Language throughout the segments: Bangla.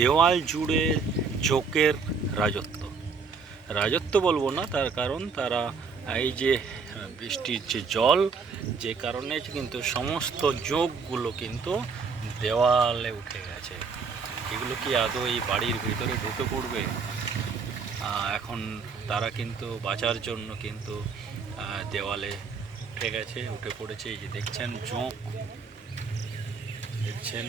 দেওয়াল জুড়ে জোকের রাজত্ব। রাজত্ব বলব না, তার কারণ তারা এই যে বৃষ্টির যে জল, যে কারণে কিন্তু সমস্ত জোকগুলো কিন্তু দেওয়ালে উঠে গেছে। এগুলো কি আদৌ এই বাড়ির ভিতরে ঢুকে পড়বে? এখন তারা কিন্তু বাঁচার জন্য কিন্তু দেওয়ালে উঠে গেছে, উঠে পড়েছে। এই যে দেখছেন জোঁক দেখছেন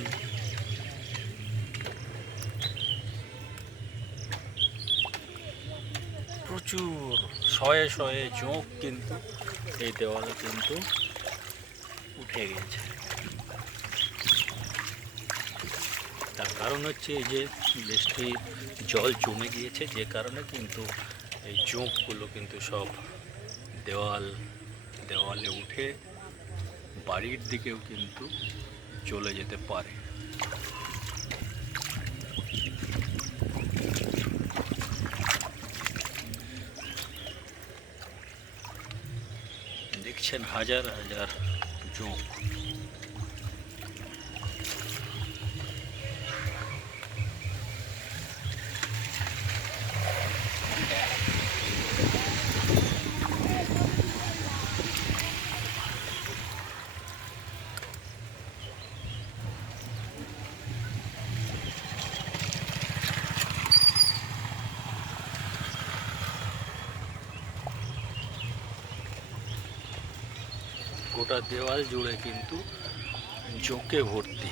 প্রচুর। শয়ে শয়ে জোঁক কিন্তু, এই দেওয়ালে কিন্তু উঠে গেছে। তার কারণ হচ্ছে এই যে বৃষ্টির জল জমে গিয়েছে, যে কারণে কিন্তু এই জোঁকগুলো কিন্তু সব দেওয়াল, দেওয়ালে উঠে বাড়ির দিকেও কিন্তু চলে যেতে পারে। দেখছেন হাজার হাজার জোঁক। গোটা দেওয়াল জুড়ে কিন্তু জোঁকে ভর্তি।